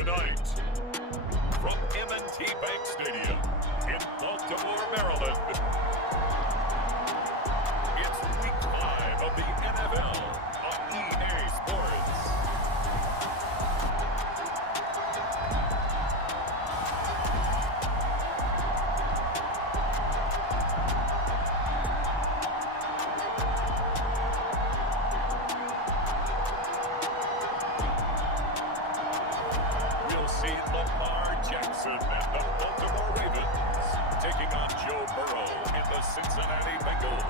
Tonight, from M&T Bank Stadium in Baltimore, Maryland, it's Week 5 of the NFL on EA Sports. And the Baltimore Ravens taking on Joe Burrow in the Cincinnati Bengals.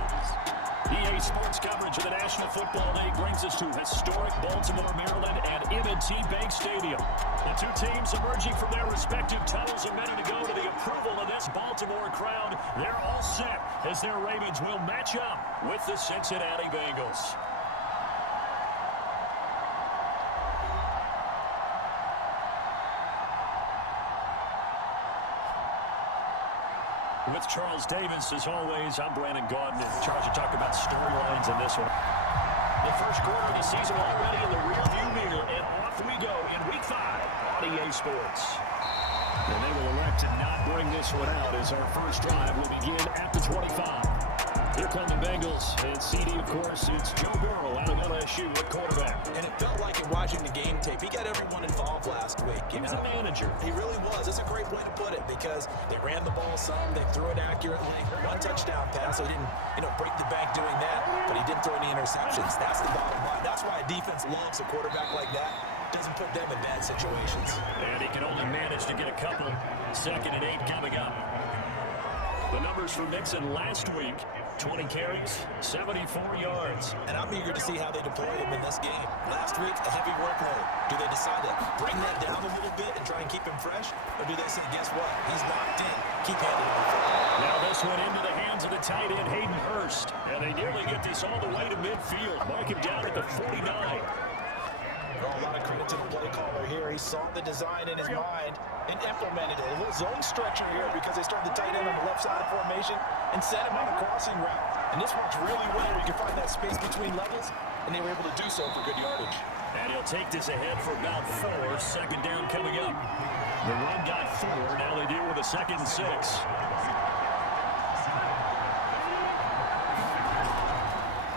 EA Sports coverage of the National Football League brings us to historic Baltimore, Maryland at M&T Bank Stadium. The two teams emerging from their respective tunnels a minute ago to the approval of this Baltimore crowd. They're all set as their Ravens will match up with the Cincinnati Bengals. With Charles Davis, as always, I'm Brandon Gaudin. Charles, you talk about storylines in this one. The first quarter of the season already in the rearview mirror, and off we go in Week 5 on EA Sports. And they will elect to not bring this one out as our first drive will begin at the 25. Here come the Bengals, and CD, of course, it's Joe Burrow out of LSU at quarterback. And it felt like in watching the game tape, he got everyone involved last week. He was a manager. He really was. That's a great way to put it because they ran the ball some, they threw it accurately. One touchdown pass, so he didn't, break the bank doing that, but he didn't throw any interceptions. That's the bottom line. That's why a defense loves a quarterback like that. Doesn't put them in bad situations. And he can only manage to get a couple. 2nd and 8 coming up. The numbers for Mixon last week, 20 carries, 74 yards. And I'm eager to see how they deploy him in this game. Last week, a heavy workload. Do they decide to bring that down a little bit and try and keep him fresh? Or do they say, guess what? He's locked in. Keep handing him. Now this one into the hands of the tight end, Hayden Hurst. And they nearly get this all the way to midfield. Mark him down at the 49. Well, a lot of credit to the play caller here. He saw the design in his mind and implemented it. A little zone structure here because they started the tight end on the left side formation and set him on a crossing route. And this works really well where you can find that space between levels, and they were able to do so for good yardage. And he'll take this ahead for about 4. 2nd down coming up. The run got 4. Now they deal with a 2nd and 6.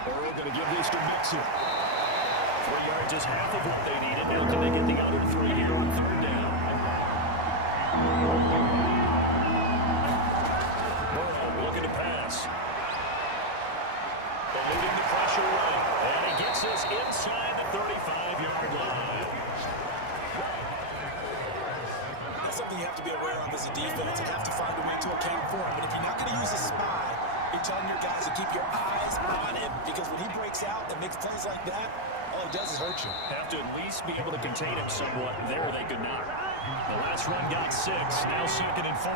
We're going to give this to Mixon. 3 yards is half of what they needed. Now can they get the other 3 here on 3rd down? Burrow looking to pass. Eluding the pressure run. And he gets us inside the 35-yard line. That's something you have to be aware of as a defense and have to find a way to account for him. But if you're not going to use a spy, you're telling your guys to keep your eyes on him because when he breaks out and makes plays like that, all he does is hurt you. Have to at least be able to contain him somewhat. There they could not. The last run got 6. Now 2nd and 4.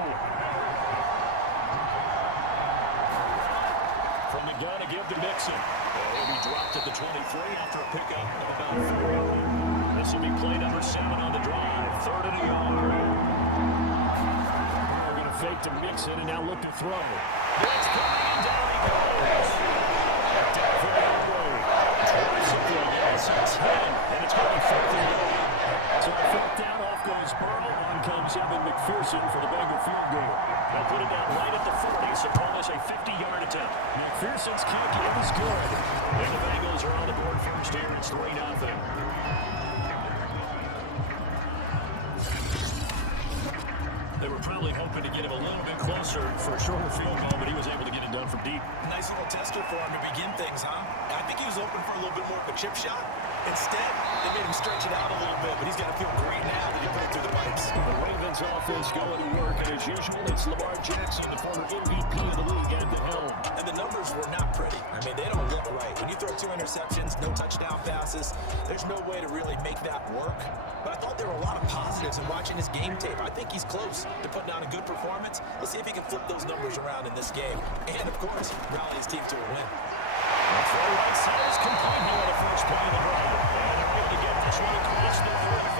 From the gun to give to Mixon. He'll be dropped at the 23 after a pickup of about 4. This will be play number 7 on the drive. 3rd and a yard. They're going to fake to Mixon and now look to throw. It's coming and down he goes. Down for the elbow. It's 10, and it's going to be 4th and goal. So 4th down, off goes Burrow. On comes Evan McPherson for the Bengal field goal. They'll put it down right at the 40, so call this a 50-yard attempt. McPherson's kick is good. And the Bengals are on the board first here. It's 3-0. They were probably hoping to get him a little bit closer for a shorter field goal, but he was able to get it done from deep. Nice little tester for him to begin things, huh? I think he was open for a little bit more of a chip shot. Instead, they made him stretch it out a little bit, but he's got to feel great now that he put it through the pipes. The Ravens offense going to work, and as usual, it's Lamar Jackson, the former MVP of the league, at the helm. And the numbers were not pretty. I mean, they don't look right. When you throw 2 interceptions, no touchdown passes, there's no way to really make that work. But I thought there were a lot of positives in watching his game tape. I think he's close to putting out a good performance. Let's see if he can flip those numbers around in this game. And, of course, rally his team to a win. The throw right side is complete here on the first play of the drive. And they're able to get this one across the 45.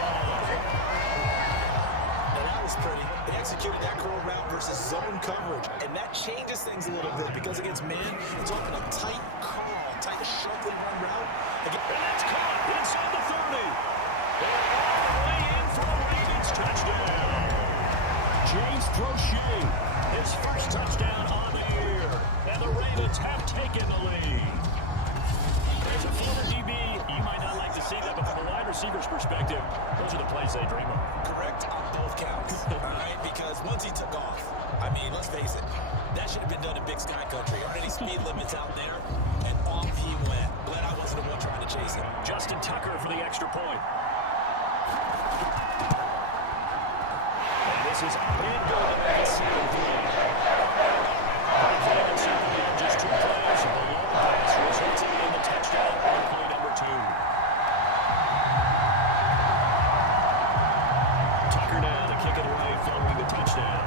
Now that was pretty. They executed that curl route versus zone coverage. And that changes things a little bit because against man, it's often a tight curl, tight, sharply run route. And that's caught inside the 30. They're all the way in for the Ravens. complete. His first touchdown on the year. And the Ravens have taken the lead. As a former DB, you might not like to see that, but from a wide receiver's perspective, those are the plays they dream of. Correct on both counts, all right? Because once he took off, I mean, let's face it, that should have been done in Big Sky Country. Aren't any speed limits out there? And off he went. Glad I wasn't the one trying to chase him. Justin Tucker for the extra point. And this is up and going at 7-3. Just 2 plays, a long pass resulting in the touchdown on play number 2. Tucker now to kick it away following the touchdown.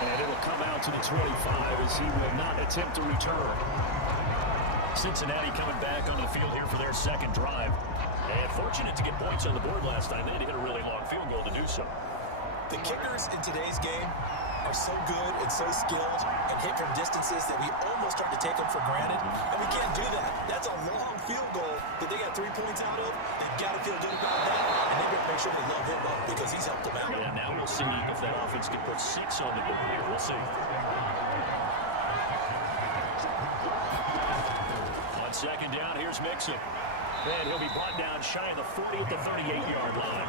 And it'll come out to the 25 as he will not attempt to return. Cincinnati coming back onto the field here for their second drive. And fortunate to get points on the board last time. They had to hit a really long field goal to do so. The kickers in today's game are so good and so skilled and hit from distances that we almost start to take them for granted. And we can't do that. That's a long field goal that they got 3 points out of. They've got to feel good about that. And they better make sure they love him up because he's helped them out. Yeah, now we'll see if that offense can put 6 on the board here. We'll see. On second down, here's Mixon. And he'll be brought down shy of the 40 at the 38-yard line.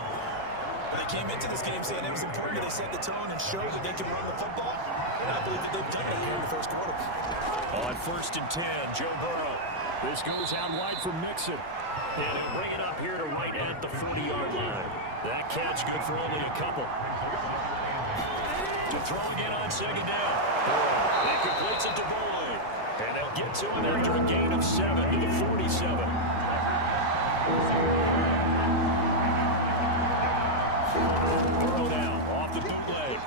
They came into this game saying it was important that they set the tone and show that they can run the football. And I believe that they've done that here in the first quarter. On 1st and 10, Joe Burrow. This goes out wide for Mixon. And he'll bring it up here to right at the 40-yard line. That catch good for only a couple. To throw again on second down. He completes it to Boyd. And they'll get to him after a gain of 7 to the 47. Burrow now off the bootleg.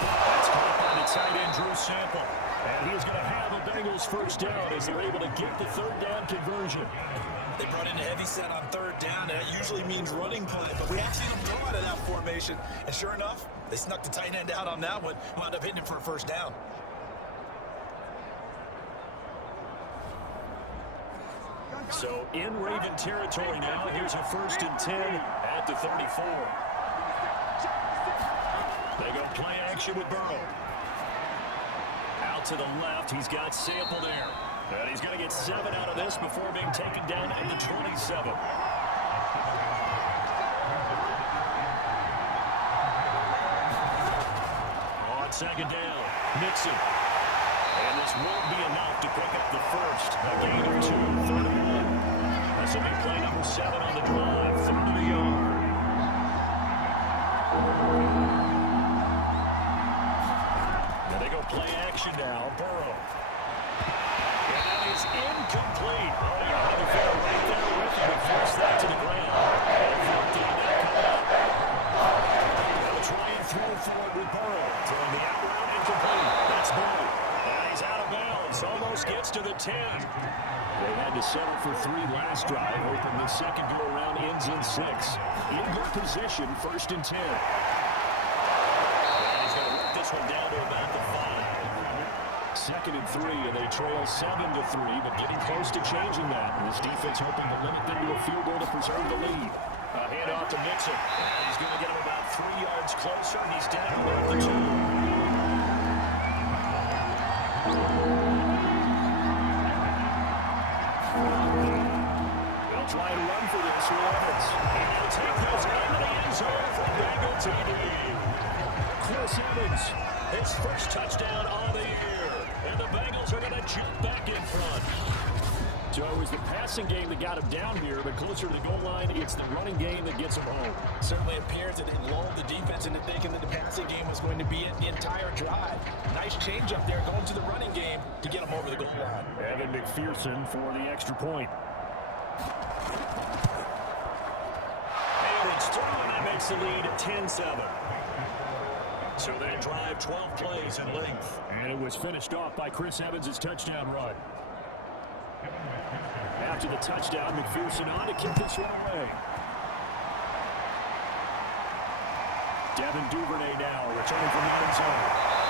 That's caught by the tight end Drew Sample. And he's going to have a Bengals first down as they're able to get the 3rd down conversion. They brought in a heavy set on 3rd down, and that usually means running play, but we have seen them go out of that formation. And sure enough, they snuck the tight end out on that one, wound up hitting him for a first down. So in Raven territory now, here's a 1st and 10 at the 34. They go play action with Burrow. Out to the left, he's got Sample there. And he's going to get 7 out of this before being taken down at the 27. On second down, Mixon. And this won't be enough to pick up the first. A gain of 2, 3rd and 1. This will be play number 7 on the drive, 30 yard. Now they go play action now, Burrow. And it's incomplete. Oh, they got the field right there with him and force that to the ground. They'll try and throw forward with Burrow. Throwing the out route incomplete. That's Burrow. He's out of bounds, almost gets to the 10. They had to settle for 3 last drive, hoping the second go-around ends in 6. In good position, 1st and 10. And he's going to work this one down to about the 5. 2nd and 3, and they trail 7-3, but getting close to changing that. And this defense hoping to limit them to a field goal to preserve the lead. A handoff to Mixon. And he's going to get him about 3 yards closer, and he's down at the 2. They'll try and run for this offense. He'll take those into the end zone for Bengal TD. Chris Evans, his first touchdown on the year. And the Bengals are going to jump back in front. So it was the passing game that got him down here, but closer to the goal line, it's the running game that gets him home. Certainly appears that it lulled the defense into thinking that the passing game was going to be it the entire drive. Nice change up there going to the running game to get him over the goal line. Evan McPherson for the extra point. And it's through, and that makes the lead at 10-7. So they drive 12 plays in length. And it was finished off by Chris Evans' touchdown run. After the touchdown, McPherson on to kick this one away. Devin Duvernay now returning from the end zone.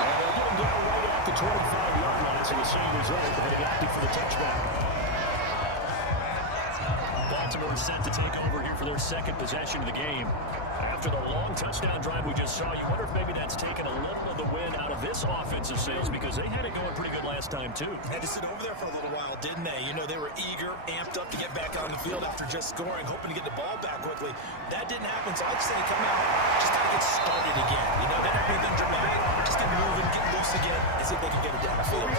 And they'll get him down right at the 25-yard line, so the same result, but heading active for the touchback. Baltimore set to take over here for their second possession of the game. After the long touchdown drive we just saw, you wonder if maybe that's taken a little of the win out of this offensive sales because they had it going pretty good last time too. Had to sit over there for a little while, didn't they? You know, they were eager, amped up to get back on the field after just scoring, hoping to get the ball back quickly. That didn't happen, so I'd say come out, just got to get started again. You know, they don't need them dramatic, just get moving, get loose again, and see if they can get it down the field.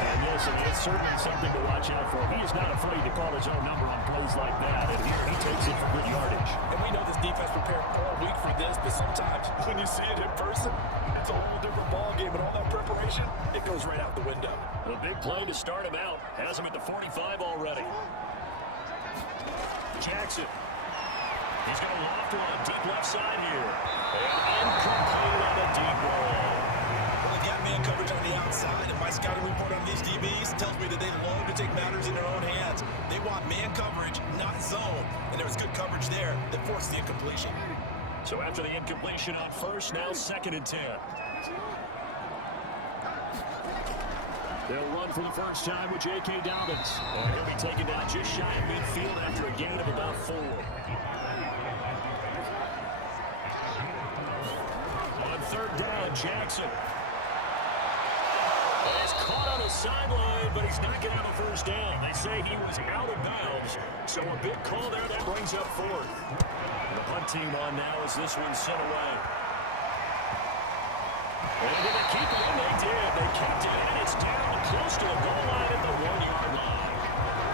And yes, and it's certainly something to watch out for. He is not afraid to call his own number on plays like that, and here he takes it for good yardage. And we know this defense prepared all week for this, but sometimes when you see it in person, it's a whole different ball game, and all that preparation, it goes right out the window. A big play to start him out. Has him at the 45 already. Jackson. He's going to loft it on a deep left side here. And incomplete on a deep ball. Well, they got man coverage on the outside, and my scouting report on these DBs tells me that they love to take matters in their own hands. They want man coverage, not zone. And there was good coverage there that forced the incompletion. So after the incompletion on first, now 2nd and 10. They'll run for the first time with J.K. Dobbins. And he'll be taken down just shy of midfield after a gain of about 4. On 3rd down, Jackson. He's caught on the sideline, but he's not going to have a first down. They say he was out of bounds. So a big call there that brings up 4th. The punt team on now as this one's sent away. And did they keep it? They did. They kept it, and it's down close to the goal line at the 1-yard line.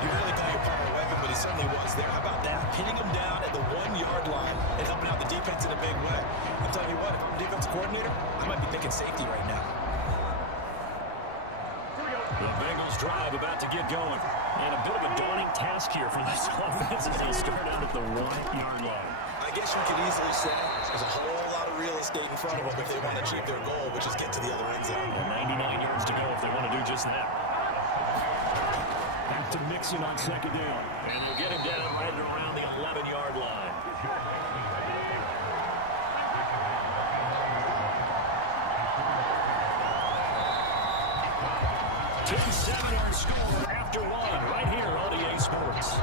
You really call your power a weapon, but he certainly was there. How about that? Pinning him down at the 1-yard line and helping out the defense in a big way. I'll tell you what, if I'm a defensive coordinator, I might be thinking safety right now. The Bengals drive about to get going. And a bit of a daunting task here for this offense as they start out at the 1-yard line. I guess you could easily say there's a whole lot of real estate in front of them if they want to achieve their goal, which is get to the other end zone. Well, 99 yards to go if they want to do just that. Back to Mixon on 2nd down. And they'll get him down right around the 11-yard line. Our score after 1 right here on EA Sports.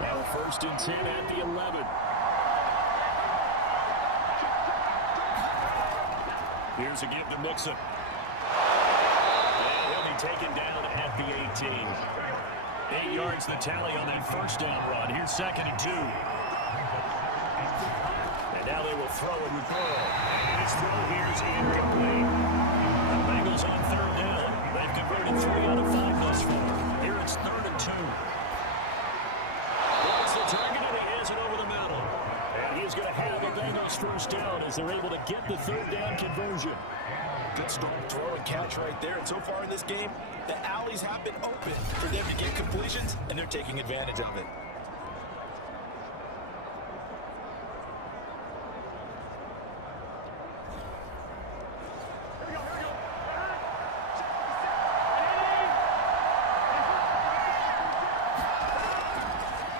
Now 1st and 10 at the 11. Here's a give to Mixon. And he'll be taken down at the 18. 8 yards the tally on that first down run. Here's 2nd and 2. And now they will throw and throw. His throw here's incomplete. The Bengals on 3rd down. They've converted 3 out of 5 thus far. Here it's 3rd and 2. Wants the target and he hands it over the middle. And he's going to have the Bengals first down as they're able to get the 3rd down conversion. Good strong throw and catch right there. And so far in this game, the alleys have been open for them to get completions, and they're taking advantage of it.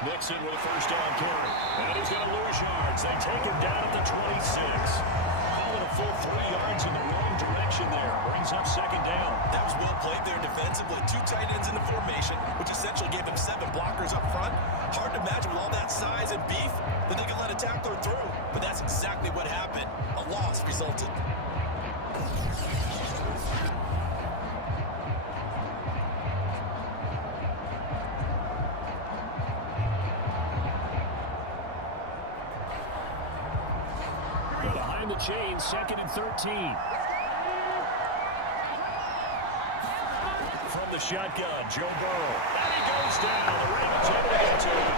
Mixon with a first down carry. And he's going to lose yards. They take him down at the 26. Call it a full 3 yards in the wrong direction there. Brings up 2nd down. That was well played there defensively. 2 tight ends in the formation, which essentially gave them 7 blockers up front. Hard to imagine with all that size and beef that they could let a tackler through. But that's exactly what happened. A loss resulted. Behind the chain, 2nd and 13. From the shotgun, Joe Burrow. And he goes down. The Ravens able to get to him.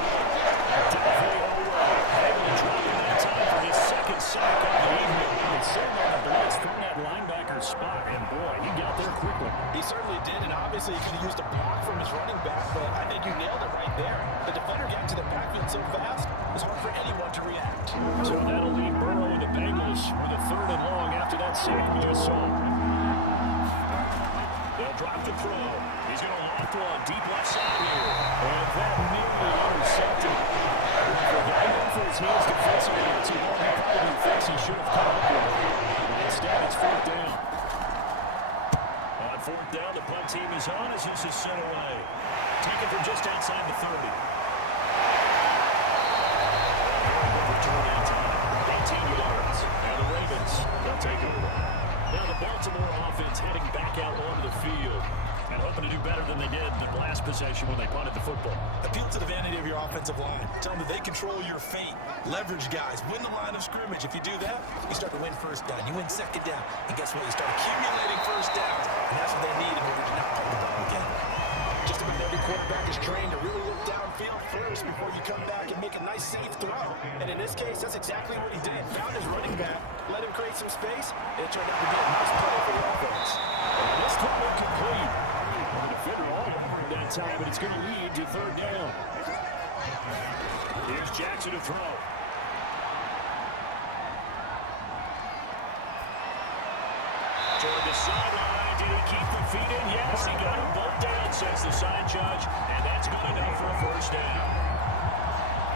Definitely all right. Able to drop him that time for his 2nd sack of the evening. And sitting on the blitz from that linebacker spot. And boy, he got there quickly. He certainly did, and obviously he could have used a block from his running back, but I think you nailed it right there. The defender got to the backfield so fast, it's hard for anyone to react. So that'll leave Burrow and the Bengals with a 3rd and long after that sack we just saw. They'll drop the throw. He's going to loft one deep left side here. And that nearly intercepted. For a guy going for his hands defensively, it's a ball he probably thinks he should have caught up with. Instead, it's 4th down. On 4th down, the punt pass is sent away. Taken from just outside the 30. Return in time. 18 yards. And the Ravens, they'll take it over. Now the Baltimore offense heading back out onto the field and hoping to do better than they did the last possession when they punted the football. Appeal to the vanity of your offensive line. Tell them that they control your fate. Leverage guys. Win the line of scrimmage. If you do that, you start to win first down. You win second down. And guess what? You start accumulating first downs. And that's what they need in order to not punt the ball again. Just about every quarterback is trained to really look downfield first before you come back and make a nice, safe throw. And in this case, that's exactly what he did. Found his running back, let him create some space, and it turned out to be a nice play for the offense. And this one will complete. The defender all over that time, but it's going to lead to third down. Here's Jackson to throw. Toward the sideline. Did he keep the feet in? Yes, he got them both down, says the side judge, and that's good enough for a first down.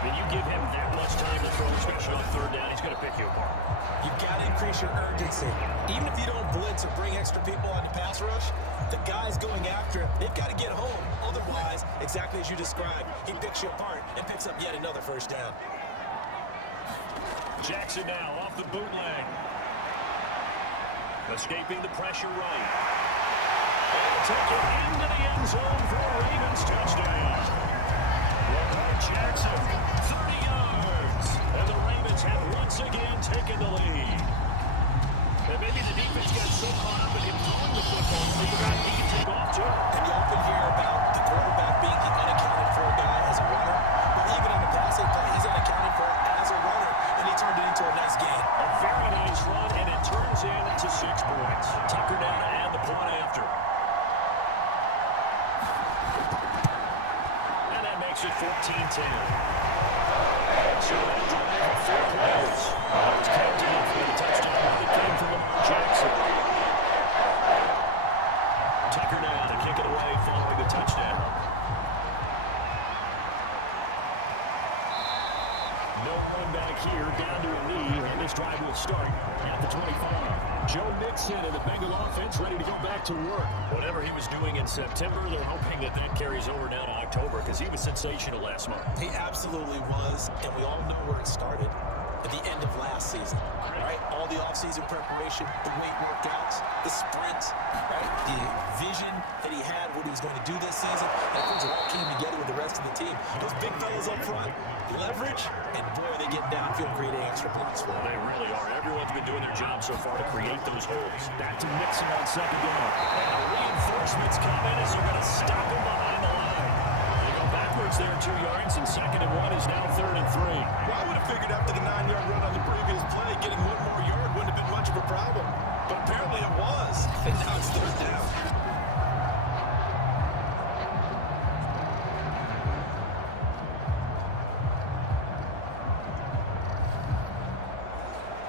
When you give him that much time to throw, especially on third down, he's going to pick you apart. You've got to increase your urgency. Even if you don't blitz or bring extra people on the pass rush, the guys going after it, they've got to get home. Otherwise, exactly as you described, he picks you apart and picks up yet another first down. Jackson now off the bootleg. Escaping the pressure right. And take it into the end zone for a Ravens touchdown. Lamar Jackson, 30 yards. And the Ravens have once again taken the lead. And maybe the defense got so caught up in him throwing the football, they forgot he could take off too. And you often hear about the quarterback being the unaccounted for guy as a runner. But even on the passing play, he's unaccounted for as a runner. And he turned it into a nice game. A very nice run, and it turns into 6 points. Tucker down to add the point after. And that makes it 14-10. So that drive of 4 plays. That was capped in for the touchdown that came from Lamar Jackson. Tucker now to kick it away following the touchdown. No run back here, down to a knee, and this drive will start at the 25. Joe Mixon and the Bengal offense ready to go back to work. Whatever he was doing in September, they're hoping that that carries over now to October because he was sensational last month. He absolutely was, and we all know where it started. At the end of last season, right? All the offseason preparation, the weight workouts, the sprints, right? The vision that he had, what he was going to do this season, and things all came together with the rest of the team. Those big fellas up front, leverage, and boy, they get downfield creating extra points for them. They really are. Everyone's been doing their job so far to create those holes. Back to Mixon on second down. And reinforcements come in as they're going to stop him behind the line. They go backwards there 2 yards, and 2nd and 1 is now 3rd and 3. Well, I would have figured after the 9-yard run on the previous play, getting 1 more yard wouldn't have been much of a problem. But apparently it was. And now it's 3rd down.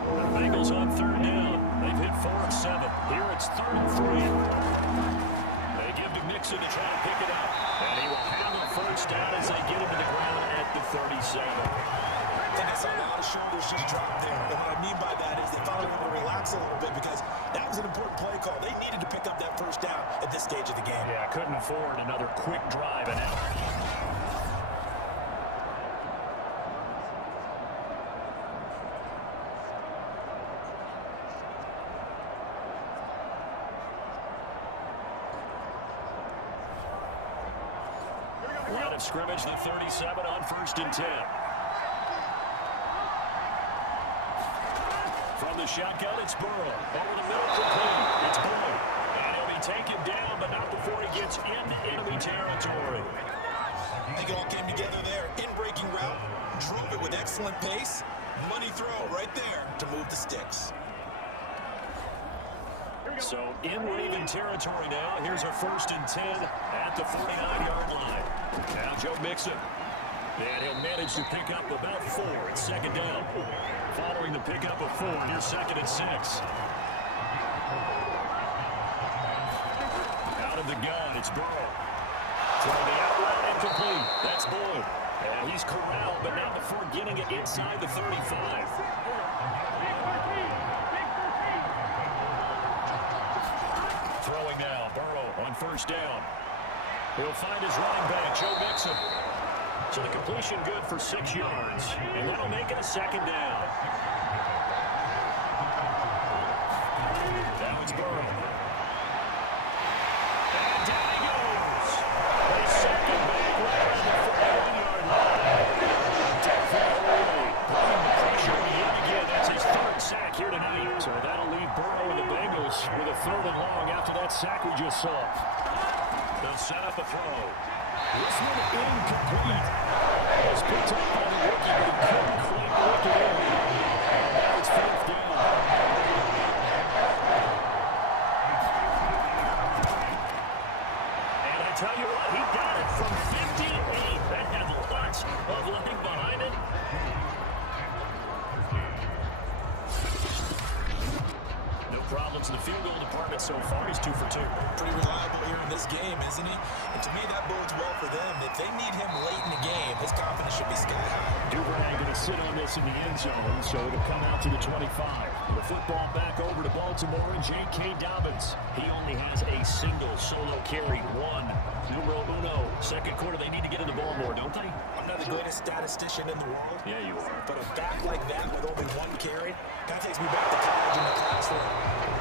The Bengals on 3rd down. They've hit 4 and 7. Here it's 3rd and 3. They give to Mixon to try to pick it up. And he will have a first down as they get him to the ground at the 37. And I saw a lot of shoulders just drop there. And what I mean by that is they finally were able to relax a little bit because that was an important play call. They needed to pick up that first down at this stage of the game. Yeah, couldn't afford another quick drive and out. Line of scrimmage, the 37 on 1st and 10. From the shotgun, it's Burrow. Over the middle for Clean. It's Boyd. And he'll be taken down, but not before he gets into enemy territory. I think it all came together there. In-breaking route, drove it with excellent pace. Money throw right there to move the sticks. So in even territory now. Here's our 1st and 10 at the 49-yard line. Now Joe Mixon. And he'll manage to pick up about 4 at 2nd down. Following the pickup of 4, here's 2nd and 6. Out of the gun, it's Burrow. Throwing the outlet incomplete. That's Boyd. And he's corralled, but not before getting it inside the 35. Throwing now, Burrow on 1st down. He'll find his running back, Joe Mixon. So the completion good for 6 yards. And that'll make it a second down. Now it's Burrow. And down he goes. A second back right on the 41-yard line. Definitely putting the pressure on the end again. That's his third sack here tonight. So that'll leave Burrow and the Bengals with a 3rd and long after that sack we just saw. They'll set up a throw. This one incomplete. It's picked up by the rookie, but he couldn't quite work it in. Now it's 4th down. And I tell you what, he got it from 58. That had lots of leg behind it. No problems in the field goal department so far. He's 2 for 2. Pretty reliable here in this game, isn't he? And to me, that bodes well for them. If they need him late in the game, his confidence should be sky high. Duvernay going to sit on this in the end zone, so it'll come out to the 25. The football back over to Baltimore and J.K. Dobbins. He only has a single solo carry, 1. Numero uno. Second quarter, they need to get in the ball more, don't they? I'm not the greatest statistician in the world. Yeah, you are. But a back like that with only 1 carry, that takes me back to college in the classroom.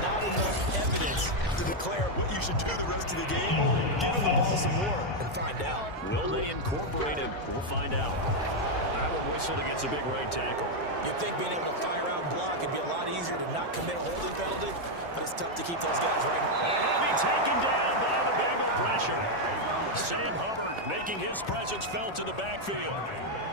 Not enough evidence to declare what you should do the rest of the game. Give him the ball some more and find out. Will they incorporate him? We'll find out. Iowa whistle against a big right tackle. You'd think being able to fire out and block would be a lot easier to not commit a holding penalty, but it's tough to keep those guys right. He'll be taken down by the Bengal pressure. Sam Hubbard making his presence felt in the backfield.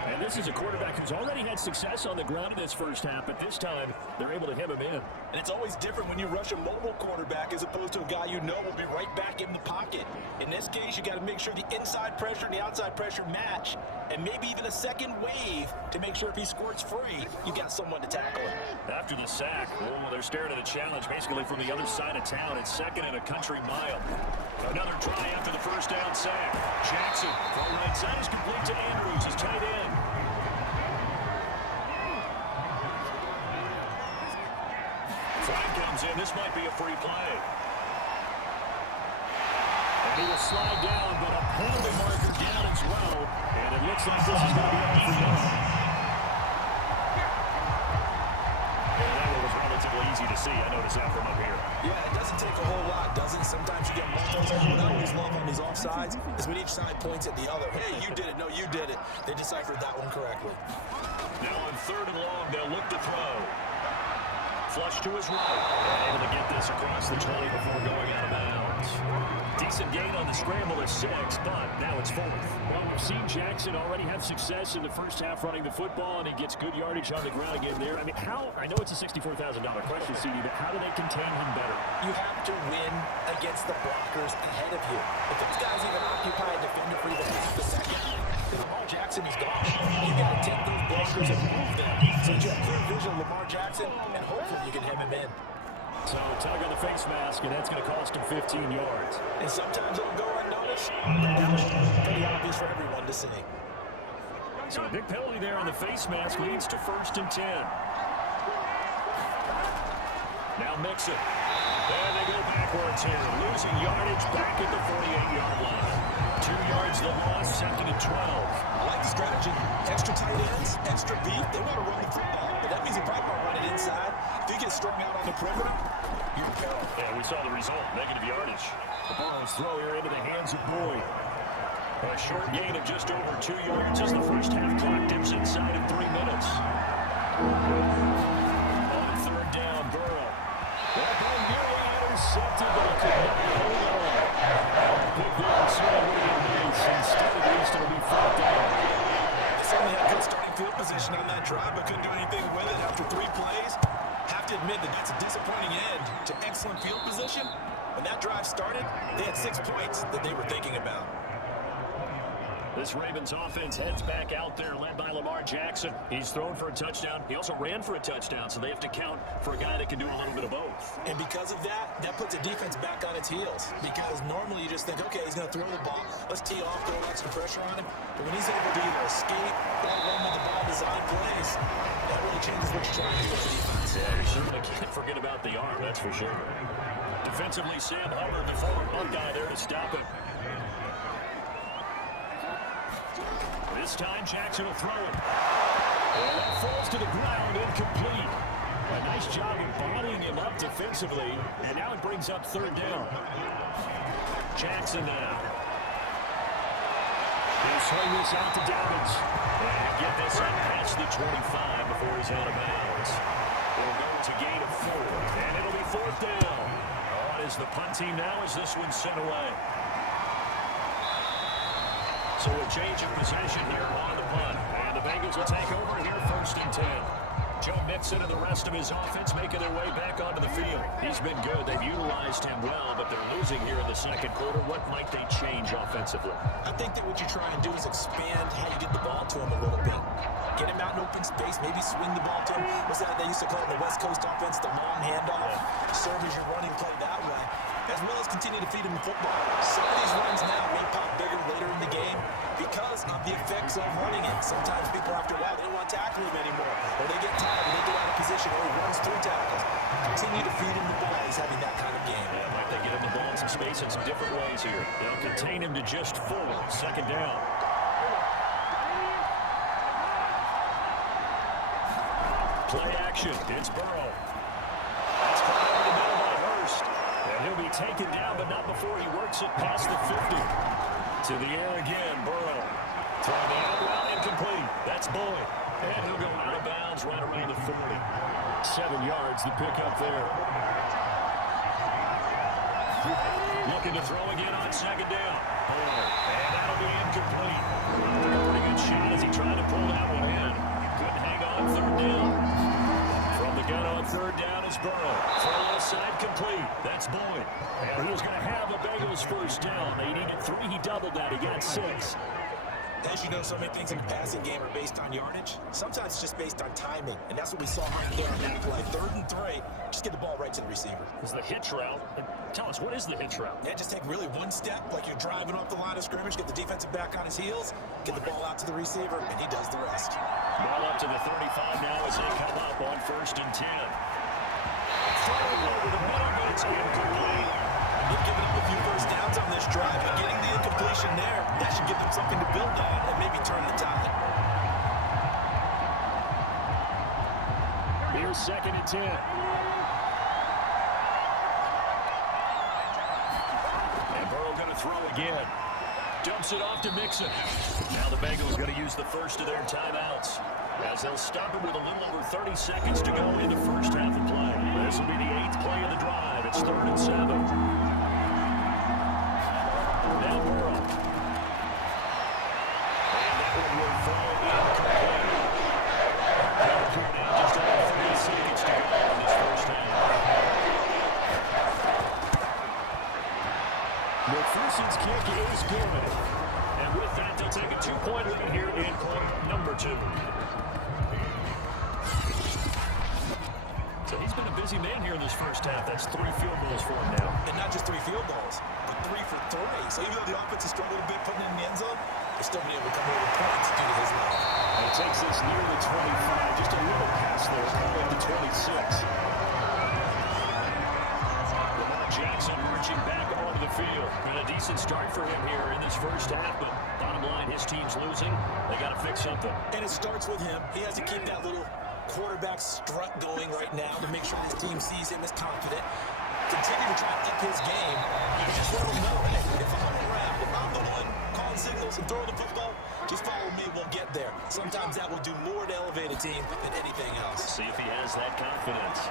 And this is a quarterback who's already had success on the ground in this first half, but this time they're able to hem him in. And it's always different when you rush a mobile quarterback as opposed to a guy you know will be right back in the pocket. In this case, you got to make sure the inside pressure and the outside pressure match, and maybe even a second wave to make sure if he squirts free, you got someone to tackle him. After the sack, they're staring at a challenge basically from the other side of town. It's 2nd and a country mile. Another try after the first down sack. Jackson, far right side is complete to Andrews, his tight end. Flag comes in. This might be a free play. And he will slide down, but a penalty marker down as well. And it looks like this is going to be on for him. And that one was relatively easy to see. I noticed that from up here. Yeah, it doesn't take a whole lot, does it? Sometimes you get multiples. What I always love on these offsides is when each side points at the other. Hey, you did it. No, you did it. They deciphered that one correctly. Now on 3rd and long, they'll look to throw. Flush to his right. Able to get this across the 20 before going out of bounds. Decent gain on the scramble at 6, but now it's 4th. Well, we've seen Jackson already have success in the first half running the football, and he gets good yardage on the ground again there. I mean, I know it's a $64,000 question, CD, but how do they contain him better? You have to win against the blockers ahead of you. If those guys even occupy a defender for even half a second, then Lamar Jackson is gone. You got to take those blockers and move them. So you have clear vision of Lamar Jackson, and hopefully you can hem him in. So tug on the face mask, and that's going to cost him 15 yards. And sometimes it'll go unnoticed. That was pretty obvious for everyone to see. So a big penalty there on the face mask leads to 1st and 10. Now Mixon. And they go backwards here, losing yardage back at the 48-yard line. 2 yards the loss, 2nd and 12. I like the strategy. Extra tight ends, extra beat. They want to run the football, but that means they probably want to run it inside. If he gets strung out on the perimeter, you're in peril. Yeah, we saw the result, negative yardage. The Burrows throw here into the hands of Boyd. A short gain of just over 2 yards as the first half clock dips inside in 3 minutes. On 3rd down, Burrow. That ball nearly intercepted, but it could not hold on. Big down, swing, nice. Instead, at least it'll be 4th down. They certainly had good starting field position on that drive, but couldn't do anything with it after 3 plays. Have to admit that that's a disappointing end to excellent field position. When that drive started, they had 6 points that they were thinking about. This Ravens offense heads back out there, led by Lamar Jackson. He's thrown for a touchdown. He also ran for a touchdown, so they have to count for a guy that can do a little bit of both. And because of that, that puts the defense back on its heels. Because normally you just think, okay, he's going to throw the ball. Let's tee off, throw extra pressure on him. But when he's able to either escape or run with the ball design plays, that really changes what you're trying to do with the defense. Yeah, you certainly can't forget about the arm, that's for sure. Defensively, Sam Hubbard, the former Buckeye, there to stop him. This time, Jackson will throw it. And that falls to the ground, incomplete. A nice job of bottling him up defensively, and now it brings up third down. Jackson now. He'll swing this out to Dobbins. And get this up past the 25 before he's out of bounds. We'll go to gain of 4, and it'll be fourth down. On is the punt team now as this one's sent away. So a change of possession here on the punt. And the Bengals will take over here first and 10. Joe Mixon and the rest of his offense making their way back onto the field. He's been good. They've utilized him well, but they're losing here in the second quarter. What might they change offensively? I think that what you try and do is expand how you get the ball to him a little bit. Get him out in open space, maybe swing the ball to him. What's that they used to call it in the West Coast offense, the long handoff? Serve as your running play that way, as well as continue to feed him the football. Some of these runs now may pop bigger later in the game because of the effects of running it. Sometimes people, after a while, they don't want to tackle him anymore, or they get tired and they get out of position, or he runs through tackles. Continue to feed him the ball. He's having that kind of game. Yeah, might they get him the ball in some space in some different ways here. They'll contain him to just 4. Second down. Play action. It's Burrow. That's caught over the middle by Hurst. And he'll be taken down, but not before he works it past the 50. To the air again, Burrow. Throw down, well, incomplete. That's Boyd. And he'll go out of bounds right around the 40. 7 yards, the pickup there. Looking to throw again on second down. And that'll be incomplete. Pretty good shot as he tried to pull that one in. Couldn't hang on third down. From the gun on third down is Burrow. Throw aside complete. That's Boyd. And he was going to have a Bengals first down. They needed 3. He doubled that. He got 6. As you know, so many things in the passing game are based on yardage. Sometimes it's just based on timing, and that's what we saw right there on that play. 3rd and 3, just get the ball right to the receiver. Is the hitch route. Tell us, what is the hitch route? Yeah, just take really one step, like you're driving off the line of scrimmage, get the defensive back on his heels, get the ball out to the receiver, and he does the rest. Ball up to the 35 now as they come up on 1st and 10. Throw over the middle, but it's incomplete. They've given up a few first downs on this drive, but getting the incompletion there, that should give them something to build on and maybe turn the tide. Here's 2nd and 10. And Burrow going to throw again. Dumps it off to Mixon. Now the Bengals going to use the first of their timeouts, as they'll stop it with a little over 30 seconds to go in the first half of play. This will be the 8th play of the drive. It's 3rd and 7. Now Burrow. And that one will fall incomplete. Now just over 30 seconds to go in this first half. McPherson's kick is good. And with that, they'll take a 2-point lead here in quarter number 2. So he's been a busy man here in this first half. That's 3 field goals for him now. And not just 3 field goals, but 3 for 3. So even though the offense has struggled a bit putting it in the end zone, they're still been able to come over points due to his level. And it takes us near the 25. Just a little pass there, going to 26. Jackson marching back onto the field. Been a decent start for him here in this first half, but bottom line, his team's losing. They got to fix something. And it starts with him. He has to keep that little quarterback strut going right now to make sure his team sees him as confident. Continue to try to up his game. And just let him know, hey, if I'm around, if I'm the one calling signals and throwing the football, just follow me, we'll get there. Sometimes that will do more to elevate a team than anything else. See if he has that confidence.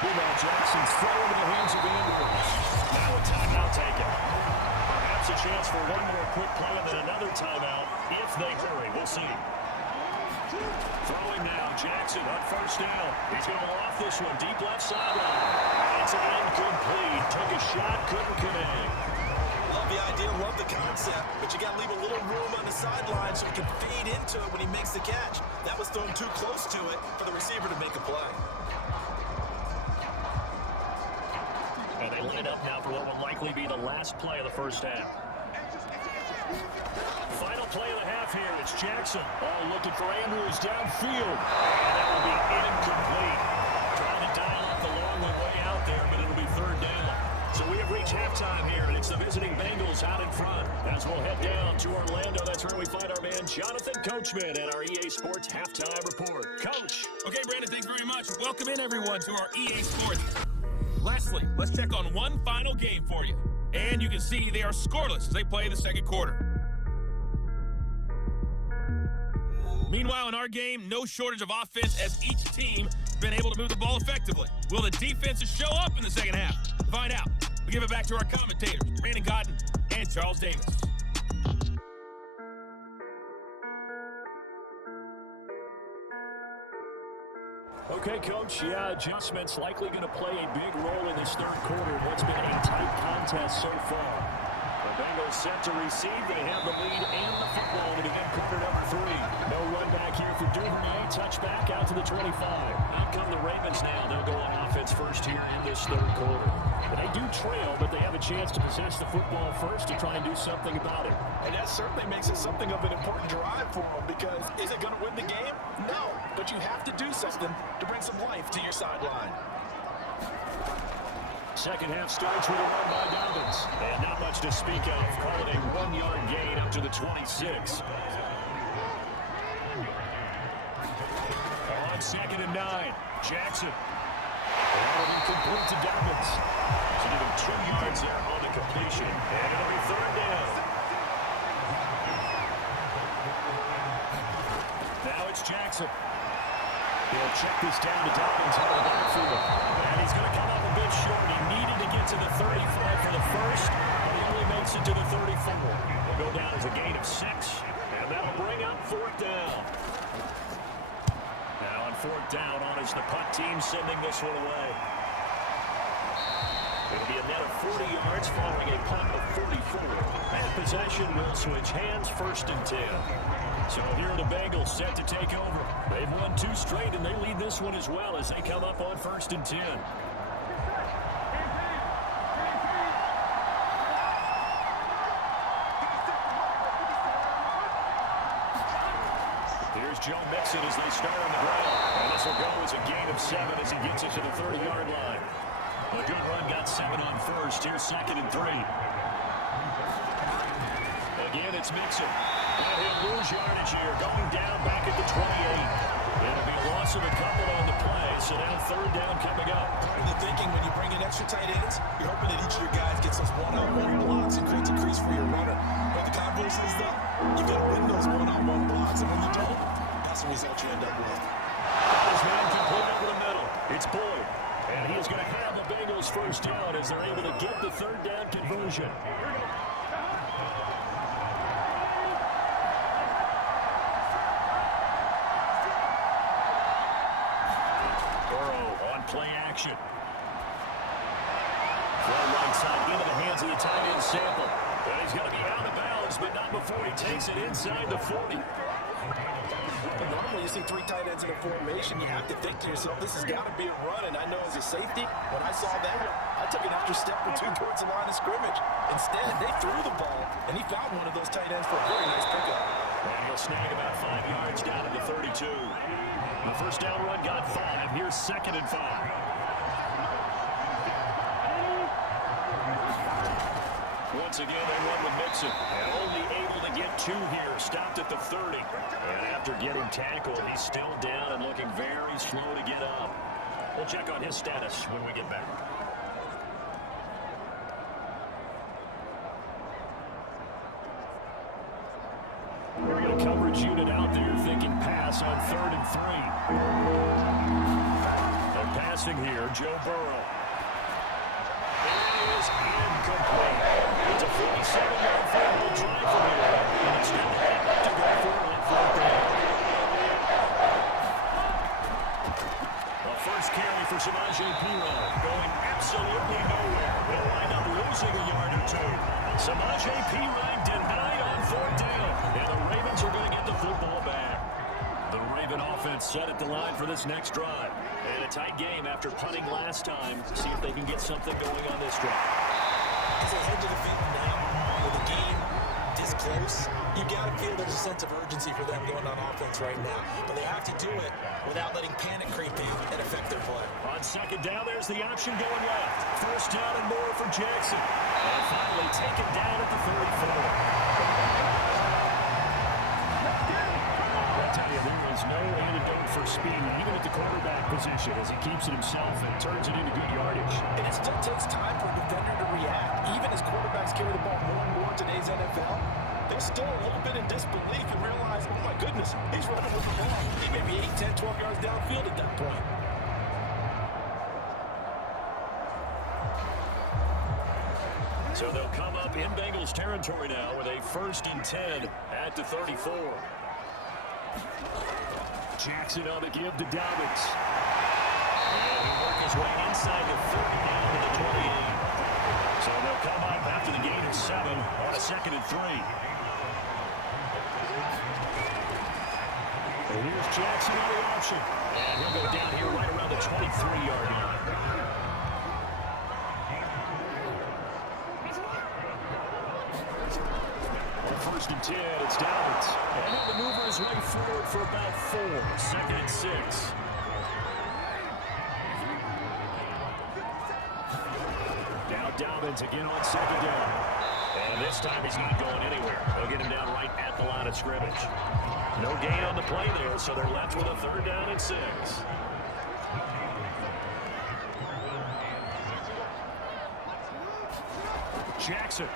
Meanwhile, Jackson's throw into the hands of Andrews. Now a timeout taken. Perhaps a chance for one more quick play and then another timeout if they hurry. We'll see. Throwing now, Jackson on first down. He's going to go off this one, deep left sideline. It's incomplete. Took a shot, couldn't connect. Love the idea, love the concept, but you got to leave a little room on the sideline so he can fade into it when he makes the catch. That was thrown too close to it for the receiver to make a play. And they line up now for what will likely be the last play of the first half. Final play of the half here. It's Jackson. Oh, looking for Andrews downfield. And that will be incomplete. Trying to dial up the long way out there, but it'll be 3rd down. So we have reached halftime here, and it's the visiting Bengals out in front. As we'll head down to Orlando, that's where we find our man Jonathan Coachman and our EA Sports Halftime Report. Coach. Okay, Brandon, thanks very much. Welcome in, everyone, to our EA Sports. Leslie, let's check on one final game for you. And you can see they are scoreless as they play the second quarter. Meanwhile, in our game, no shortage of offense as each team has been able to move the ball effectively. Will the defenses show up in the second half? Find out. We'll give it back to our commentators, Brandon Cotton and Charles Davis. Okay, Coach, adjustments likely going to play a big role in this third quarter in what's been a tight contest so far. The Bengals set to receive. They have the lead and the football to begin quarter number 3. No run back here for Duvernay. Touchback out to the 25. Out come the Ravens now. They'll go on offense first here in this third quarter. They do trail, but they have a chance to possess the football first to try and do something about it. And that certainly makes it something of an important drive for them because is it going to win the game? No, but you have to do something to bring some life to your sideline. Second half starts with a run by Dobbins. And not much to speak of. Call it a 1-yard gain up to the 26. On 2nd and 9, Jackson. And incomplete to Dobbins. So even 2 yards there on the completion. And it'll be third down. Now it's Jackson. He'll check this down to Dobbins out of the backfield. And he's going to come up a bit short. He needed to get to the 35 for the first, but he only makes it to the 34. He'll go down as a gain of 6, and that'll bring up 4th down. Now on 4th down on is the punt team sending this one away. It'll be a net of 40 yards following a punt of 44. And possession will switch hands, 1st and 10. So here are the Bengals set to take over. They've won 2 straight, and they lead this one as well as they come up on 1st and 10. Here's Joe Mixon as they start on the ground. And this will go as a gain of 7 as he gets it to the 30-yard line. A good run got 7 on 1st. Here's 2nd and 3. Again, it's Mixon. And he'll lose yardage here, going down back at the 28. It'll be a loss of a couple on the play, so now 3rd down coming up. Part of the thinking when you bring in extra tight ends, you're hoping that each of your guys gets those one-on-one blocks and creates a crease for your runner. But the converse is, though, you've got to win those one-on-one blocks, and when you don't, that's the result you end up with. This man can pull over the middle. It's Boyd. And he is going to have the Bengals 1st down as they're able to get the 3rd down conversion. Play action. Throw right side into the hands of the tight end Sample. And he's going to be out of bounds, but not before he takes it inside the 40. Normally you see 3 tight ends in a formation, you have to think to yourself, this has got to be a run. And I know as a safety, when I saw that, I took an extra step or 2 towards the line of scrimmage. Instead, they threw the ball, and he found one of those tight ends for a very nice pickup. And he'll snag about 5 yards down to the 32. The 1st down run got 5. Here's 2nd and 5. Once again, they run with Mixon. And only able to get 2 here. Stopped at the 30. And after getting tackled, he's still down and looking very slow to get up. We'll check on his status when we get back. We're going to coverage unit out there thinking pass on 3rd and 3. And passing here, Joe Burrow. It is incomplete. It's a 47-yard field goal drive from here. And it's going to have to go for it on 4th down. The first carry for Samaje Perine going absolutely nowhere. He'll wind up losing a yard or 2. Samaje Perine denied on 4th down. And the Ravens are going to get the football back. The Raven offense set at the line for this next drive. And a tight game after punting last time. See if they can get something going on this drive. As they head to the field now with the game this close, you got to feel there's a sense of urgency for them going on offense right now. But they have to do it without letting panic creep in and affect their play. On second down, there's the option going left. First down and more for Jackson. And finally taken down at the 34. I tell you, there is no antidote for speed, even at the quarterback position, as he keeps it himself and turns it into good yardage. And it still takes time for a defender to react. Even as quarterbacks carry the ball more and more in today's NFL, they're still a little bit in disbelief and realize, oh my goodness, he's running with the ball. He may be 8, 10, 12 yards downfield at that point. So they'll come up in Bengals territory now with a 1st and 10 at the 34. Jackson on the give to Dobbins. And he worked his way inside the 30 down to the 28. So they'll come up after the gain of 7 on a 2nd and 3. And here's Jackson on the option. And he'll go down here right around the 23-yard line. On 1st and 10, it's Dobbins. And he'll maneuver his way forward for about 4. 2nd and 6. Now Dobbins again on 2nd down. And this time he's not going anywhere. They'll get him down right at the line of scrimmage. No gain on the play there, so they're left with a 3rd down and 6. Jackson.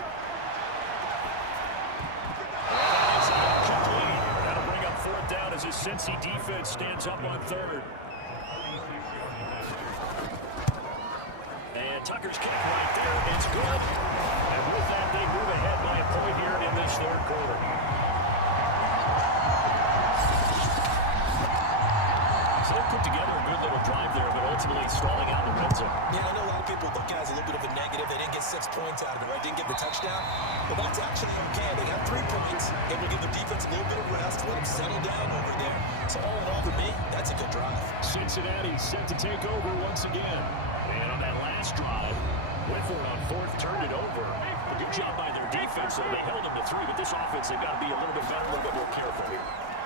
It's complete. That'll bring up 4th down as his Cincy defense stands up on 3rd. And Tucker's kick right there. It's good. And with that, they move ahead by a point here in this 3rd quarter. So they put together a good little drive there, but ultimately stalling out in the red zone. Yeah, I know a lot of people look at it as a little bit of a negative. They didn't get 6 points out of it, right? Didn't get the touchdown. But that's actually okay. They got 3 points. It will give the defense a little bit of rest, let them settle down over there. So all in all, for me, that's a good drive. Cincinnati set to take over once again. And on that last drive, Whitford on 4th turned it over. A good job by their defense, so they held them to 3. But this offense, they've got to be a little bit better, a little bit more careful.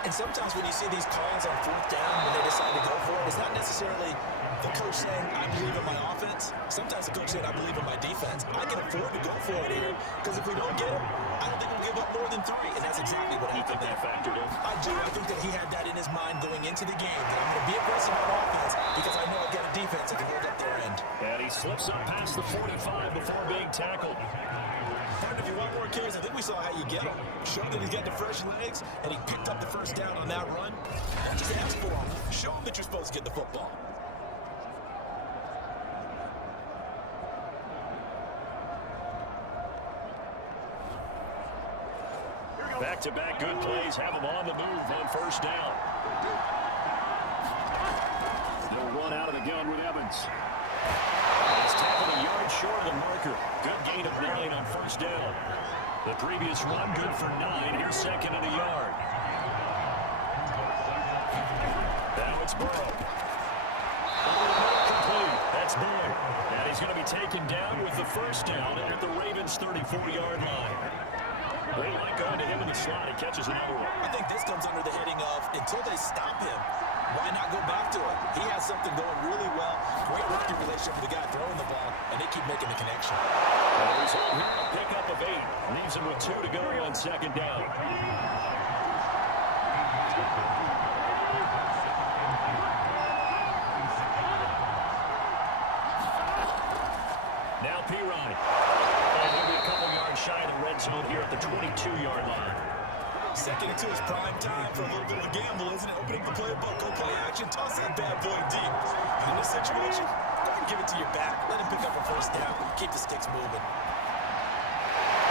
And sometimes when you see these calls on 4th down, when they decide to go for it, it's not necessarily the coach saying, I believe in my offense. Sometimes the coach saying, I believe in my defense. I can afford to go for it here, because if we don't get him, I don't think we'll give up more than 3. And that's exactly what happened there. Factored in? I do. I think that he had that in his mind going into the game, that I'm going to be aggressive on offense because I know I've got a defense that can hold up their end. And he slips up past the 45 before being tackled. And if you want more carries, I think we saw how you get him. Showed that he's getting the fresh legs, and he picked up the 1st down on that run. Don't just ask for him. Show him that you're supposed to get the football. Back-to-back good plays have him on the move on 1st down. They'll run out of the gun with Evans. He's tackled a yard short of the marker. Good gain of 9 on 1st down. The previous run good for 9. Here's 2nd and a yard. Now it's Burrow. Complete. That's Burrow. And he's going to be taken down with the 1st down at the Ravens' 34-yard line. They like going to him in the slot. He catches another one. I think this comes under the heading of, until they stop him, why not go back to it? He has something going really well. Great working relationship with the guy throwing the ball, and they keep making the connection. The result here, a pickup of 8. Leaves him with 2 to go on 2nd down. Now Pirine. And he'll be a couple yards shy of the red zone here at the 22-yard line. 2nd and 2 is prime time for a little bit of a gamble, isn't it? Opening the playbook, go play action, toss that bad boy deep. In this situation, go ahead and give it to your back. Let him pick up a 1st down. Keep the sticks moving.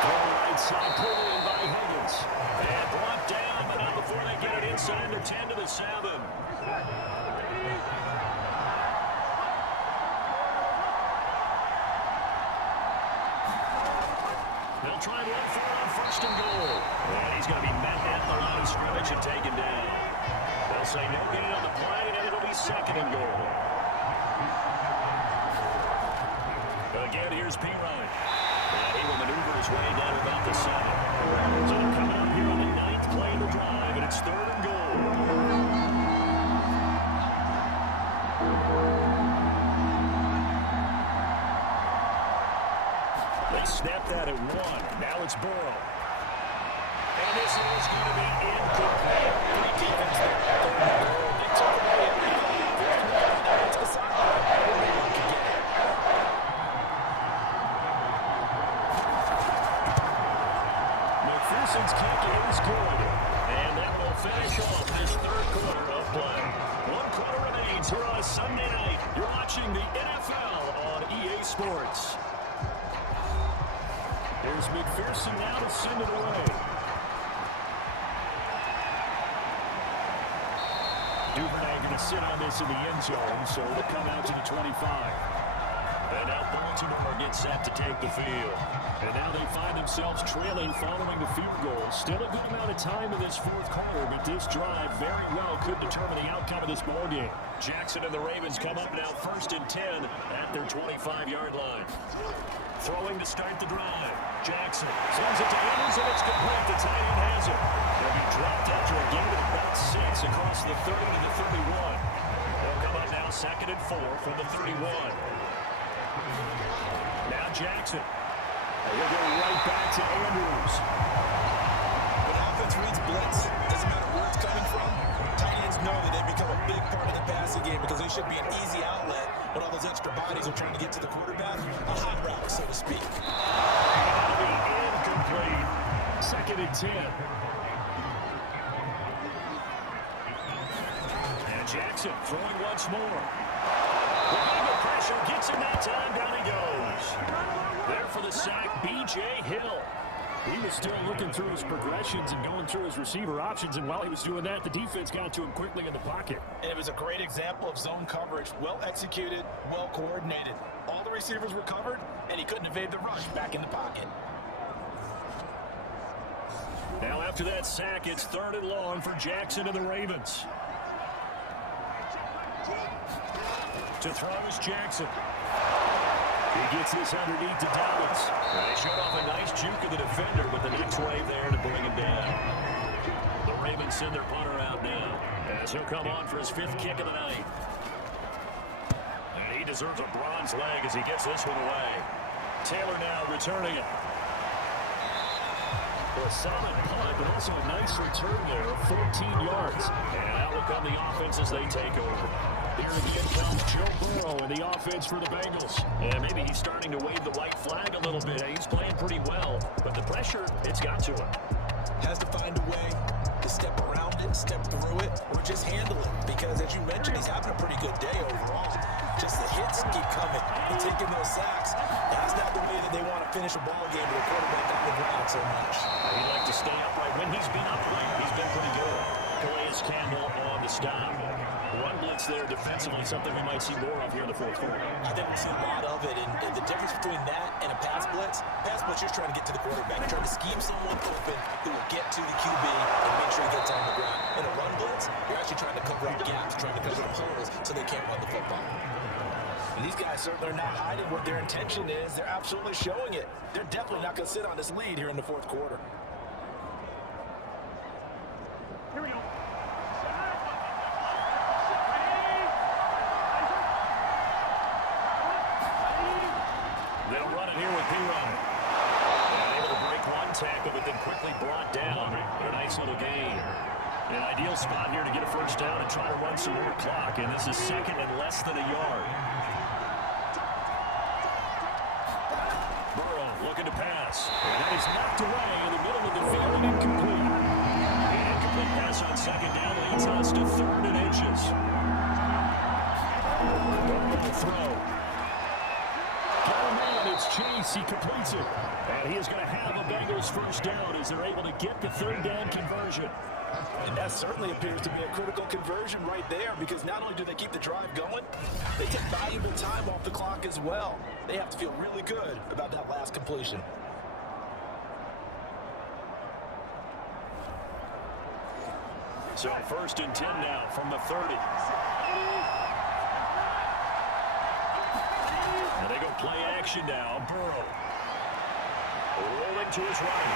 Right side, pulled in by Higgins. And brought down, but not before they get it inside the 10 to the 7. They'll try and run for it on 1st and goal. And he's going to be met at the line of scrimmage and taken down. They'll say no gain on the play, and it'll be 2nd and goal. Again, here's Pirine. And he will maneuver his way down about the 7. So they're coming up here on the 9th play of the drive, and it's 3rd and goal. They snap that at 1. Now it's Burrow. And this is going to be incomplete. Great defense there. They took away everything. It's the sideline. Anyone can get it. McPherson's kick is good. And that will finish off this 3rd quarter of play. 1 quarter remains here on a Sunday night. You're watching the NFL on EA Sports. There's McPherson now to send it away. Duvernay going to sit on this in the end zone, so it'll come out to the 25. And now Baltimore gets set to take the field. And now they find themselves trailing following the field goal. Still a good amount of time in this 4th quarter, but this drive very well could determine the outcome of this ballgame. Jackson and the Ravens come up now 1st and 10 at their 25-yard line. Throwing to start the drive. Jackson sends it to Evans, and it's complete. The tight end has it. They'll be dropped after a gain of about 6 across the 30 to the 31. They'll come up now 2nd and 4 from the 31. Now Jackson. He'll go right back to Andrews. When offense reads blitz, doesn't matter where it's coming from, tight ends know that they become a big part of the passing game because they should be an easy outlet when all those extra bodies are trying to get to the quarterback. A hot route, so to speak. That'll be incomplete. 2nd and 10. And Jackson throwing once more. The Bengal pressure gets him that time. Down he goes. There for the sack, B.J. Hill. He was still looking through his progressions and going through his receiver options, and while he was doing that, the defense got to him quickly in the pocket. And it was a great example of zone coverage. Well executed, well coordinated. All the receivers were covered, and he couldn't evade the rush back in the pocket. Now after that sack, it's 3rd and long for Jackson and the Ravens. To throw is Jackson. He gets this underneath to Dallas. They showed off a nice juke of the defender, but the next wave there to bring him down. The Ravens send their punter out now, as he'll come on for his 5th kick of the night. And he deserves a bronze leg as he gets this one away. Taylor now returning it. A solid punt, but also a nice return there of 14 yards. And out will come the offense as they take over. Here again comes Joe Burrow and the offense for the Bengals. And maybe he's starting to wave the white flag a little bit. He's playing pretty well, but the pressure, it's got to him. Has to find a way to step around it, step through it, or just handle it. Because as you mentioned, he's having a pretty good day overall. Just the hits keep coming and taking those sacks. That's not the way that they want to finish a ball game with a quarterback on the ground so much. He'd like to stay upright. When he's been upright, he's been pretty good. Calais Campbell on the stop. One blitz there defensively, something we might see more of here in the 4th quarter. I think we see a lot of it, and the difference between that and a pass blitz, you're trying to get to the quarterback. You're trying to scheme someone open who will get to the QB and make sure he gets on the ground. In a run blitz, you're actually trying to cover up gaps, trying to cover up holes so they can't run the football. And these guys certainly are not hiding what their intention is. They're absolutely showing it. They're definitely not going to sit on this lead here in the 4th quarter. Here we go. They'll run it here with P-Run. Able to break one tackle, but then quickly brought down. A nice little gain. An ideal spot here to get a 1st down and try to run some more clock. And this is 2nd and less than a yard. Burrow looking to pass. And that is knocked away in the middle of the field and incomplete. The incomplete pass on 2nd down leads us to 3rd and inches. Burrow to throw. It's Chase, he completes it. And he is going to have a Bengals 1st down as they're able to get the 3rd down conversion. And that certainly appears to be a critical conversion right there, because not only do they keep the drive going, they get valuable time off the clock as well. They have to feel really good about that last completion. So 1st and 10 now from the 30. And they go play action now. Burrow. Rolling to his right.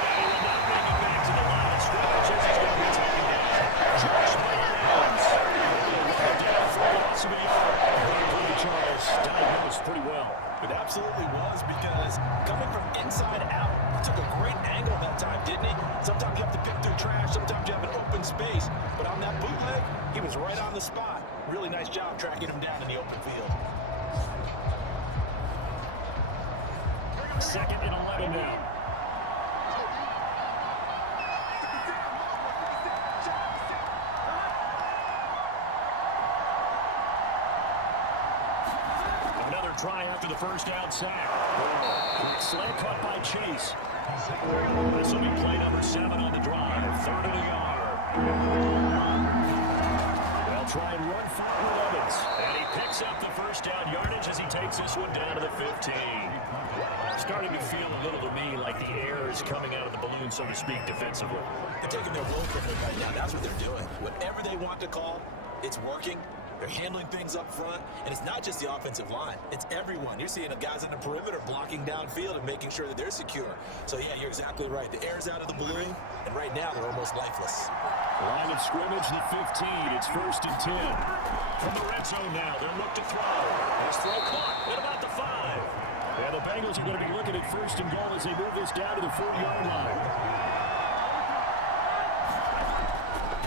And he will not bring it back to the line of scrimmage as he's going to be taken down. Josh Myers. Down for a loss of 8. Charles diagnosed pretty well. It absolutely was, because coming from inside out, he took a great angle that time, didn't he? Sometimes you have to pick through trash, sometimes you have an open space. But on that bootleg, he was right on the spot. Really nice job tracking him down in the open field. 2nd and 11 now. Another try after the first down sack. Slant caught by Chase. This will be play number 7 on the drive. 3rd and a yard. They'll try and run forward Evans. And he picks up the first down yardage as he takes this one down to the 15. Starting to feel a little to me like the air is coming out of the balloon, so to speak, defensively. They're taking their will from it right now. That's what they're doing. Whatever they want to call, it's working. They're handling things up front, and it's not just the offensive line. It's everyone. You're seeing the guys on the perimeter blocking downfield and making sure that they're secure. So, yeah, you're exactly right. The air's out of the balloon, and right now they're almost lifeless. Line of scrimmage, the 15. It's 1st and 10. From the red zone now, they'll look to throw. This throw caught at about the 5. And the Bengals are going to be looking at 1st and goal as they move this down to the 40-yard line.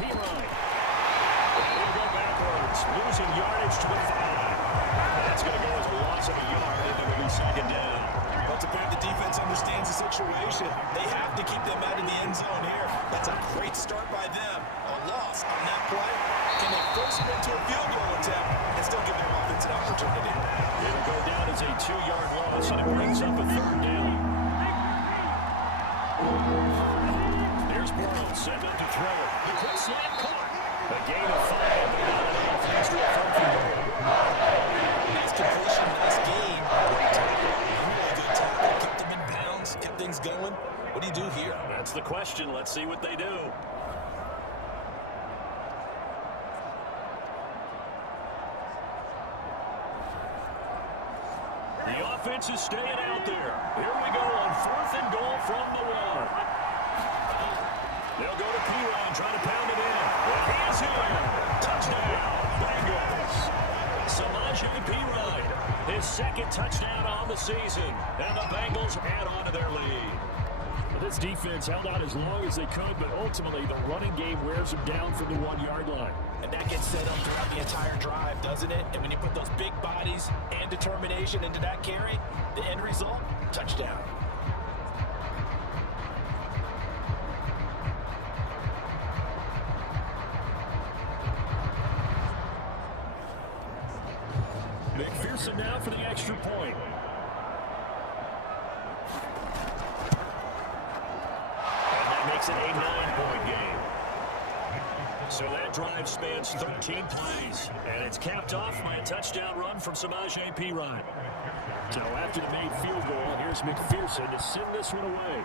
P-Ryan. He'll go backwards, losing yardage to the 5. That's going to go as a loss of a yard, and it will be 2nd down. Well, it's apparent the defense understands the situation. They have to keep them out of the end zone here. That's a great start by them. A loss on that play. Can they force them into a field goal attempt and still give their offense an opportunity? It'll go down as a 2-yard loss, and it brings up a 3rd down. There's Burrow, sent up to throw. The quick slant caught. A gain of 5, but not enough. Thanks to a 3rd and goal. Nice completion, nice game. Great tackle. Really good tackle. Kept them in bounds, kept things going. What do you do here? That's the question. Let's see what they do. The offense is staying out there. Here we go on 4th and goal from the 1. They'll go to P-Ryan, trying to pound it in. And he's in. Touchdown, Bengals. Samaje P-Ryan, his 2nd touchdown on the season. And the Bengals add on to their lead. This defense held out as long as they could, but ultimately the running game wears them down from the 1-yard line. And that gets set up throughout the entire drive, doesn't it? And when you put those big bodies and determination into that carry, the end result, touchdown. McPherson now for the extra point. And that makes it a 9-point game. So that drive spans 13 plays, and it's capped off by a touchdown run from Samaje P-Ryan. So after the made field goal, here's McPherson to send this one away.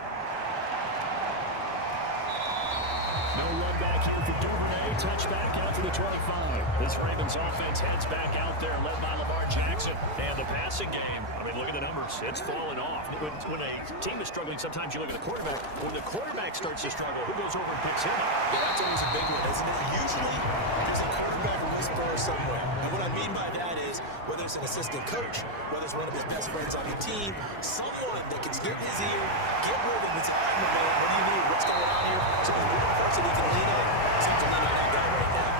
No run back here for Duvernay. Touchback after the 25. This Ravens offense heads back out there, led by Lamar Jackson. And the passing game, I mean, look at the numbers. It's fallen off. When a team is struggling, sometimes you look at the quarterback. When the quarterback starts to struggle, who goes over and picks him up? Yeah, that's always a big one, isn't it? Usually, there's a quarterback whisperer somewhere. And what I mean by that is, whether it's an assistant coach, whether it's one of his best friends on the team, someone that can snip his ear, get rid of him, and say, all right, my man, what do you need? What's going on here? So there's one person he can lean on. Seems to lean on that guy right now.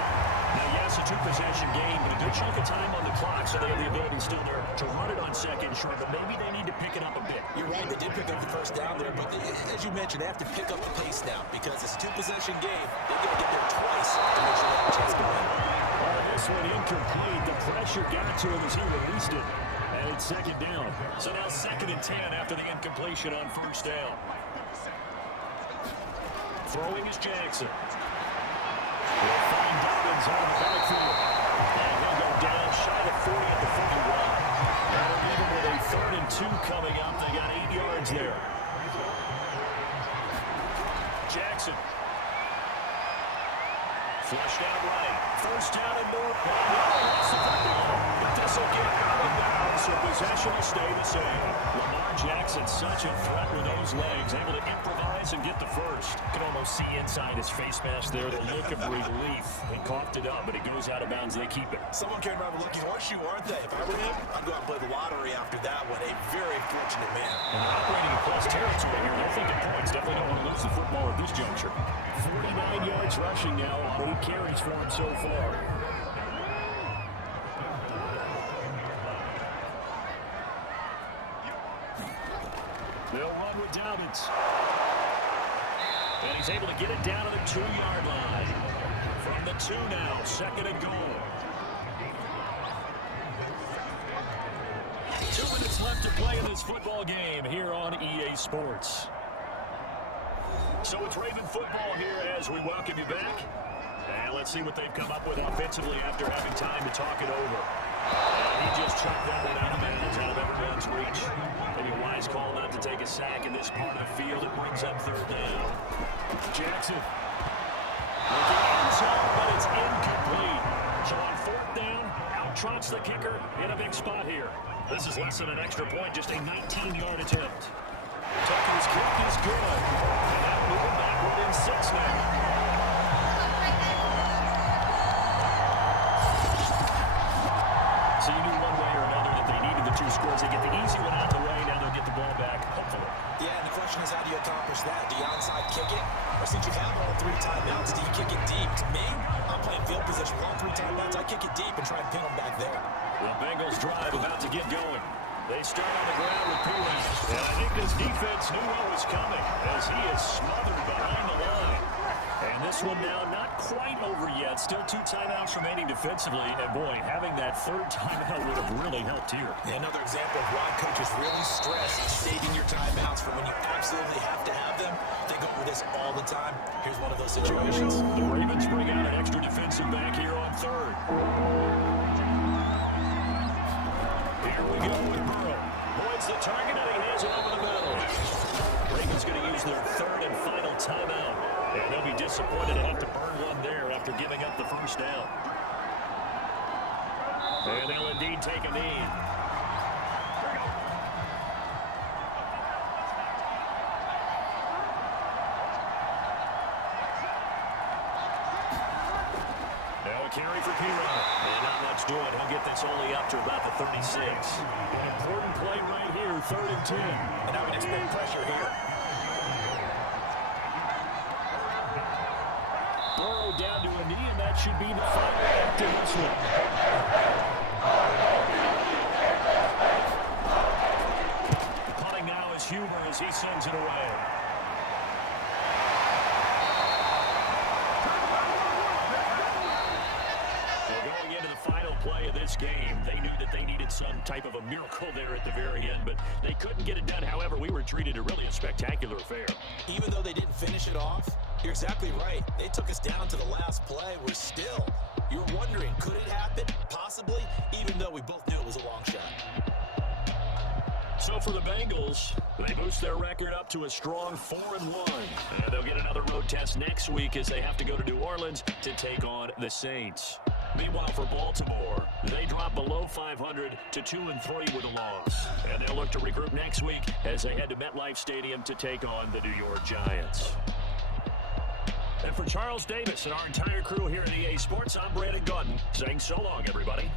Now, yes, a 2-possession game, but a good chunk of time on the clock, so they have the ability still there to run it on 2nd short, but maybe they need to pick it up a bit. You're right, they did pick up the first down there, but as you mentioned, they have to pick up the pace now because it's a 2-possession game. They're going to get there twice to make sure they have a chance to win. This one incomplete. The pressure got to him as he released it. And it's 2nd down. So now 2nd and 10 after the incompletion on 1st down. Throwing is Jackson. We'll find Dobbins out of the backfield. And they'll go down shy of 40 at the 41. That'll leave them with a 3rd and 2 coming up. They got 8 yards there. Jackson. Flushed out right. 1st down and more. But this will get out of bounds so possession will stay the same. Lamar Jackson, such a threat with those legs, able to improvise and get the first. You can almost see inside his face mask there the look of relief. He coughed it up, but it goes out of bounds. They keep it. Someone carried around a lucky horseshoe, aren't they? If I were him, I'd go out and play the lottery after that one. A very fortunate man. And operating in plus territory here. They're thinking points. Definitely don't want to lose the football at this juncture. 49 yards rushing now. 8 carries for him so far. They'll run with Dobbins. And he's able to get it down to the 2-yard line. From the 2 now, 2nd and goal. 2 minutes left to play in this football game here on EA Sports. So it's Raven football here as we welcome you back. And let's see what they've come up with offensively after having time to talk it over. He just chucked that one out of bounds, out of everyone's reach. Maybe a wise call not to take a sack in this part of the field. It brings up 3rd down. Jackson. With the end zone, but it's incomplete. So on 4th down, out trots the kicker in a big spot here. This is less than an extra point, just a 19-yard attempt. Tucker's kick is good. And now moving backward in 6 now. So you knew one way or another that they needed the 2 scores. They get the easy one out of the way. Now they'll get the ball back, hopefully. Yeah, and the question is, how do you accomplish that? Do you onside kick it? Or since you have all 3 timeouts, do you kick it deep? Me, I'm playing field position. All 3 timeouts, I kick it deep and try and pin them back there. The Bengals drive about to get going. They start on the ground with Poolen. And I think this defense knew what was coming as he is smothered behind the line. And this one now not quite over yet. Still 2 timeouts remaining defensively. And boy, having that 3rd timeout would have really helped here. Another example of why coaches really stress saving your timeouts for when you absolutely have to have them. They go over this all the time. Here's one of those situations. The Ravens bring out an extra defensive back here on 3rd. Here we go with Burrow. Points the target and he hands it over the middle. Ravens going to use their 3rd and final timeout. And they'll be disappointed to have to burn one there after giving up the 1st down. And they'll indeed take a knee. Now a carry for Pirro. And not much doing. He'll get this only up to about the 36. An important play right here, 3rd and 10. And I would expect pressure here. Burrow down to a knee, and that should be the final act in this one. Punting now is Huber as he sends it away. Going into the final play of this game, they knew that they needed some type of a miracle there at the very end, but they couldn't get it done. However, we were treated to really a spectacular affair. Even though they didn't finish it off, you're exactly right. They took us down to the last play. We're still. You were wondering, could it happen? Possibly, even though we both knew it was a long shot. So for the Bengals, they boost their record up to a strong 4-1. And they'll get another road test next week as they have to go to New Orleans to take on the Saints. Meanwhile, for Baltimore, they drop below 500 to 2-3 with a loss. And they'll look to regroup next week as they head to MetLife Stadium to take on the New York Giants. And for Charles Davis and our entire crew here at EA Sports, I'm Brandon Gaudin saying so long, everybody.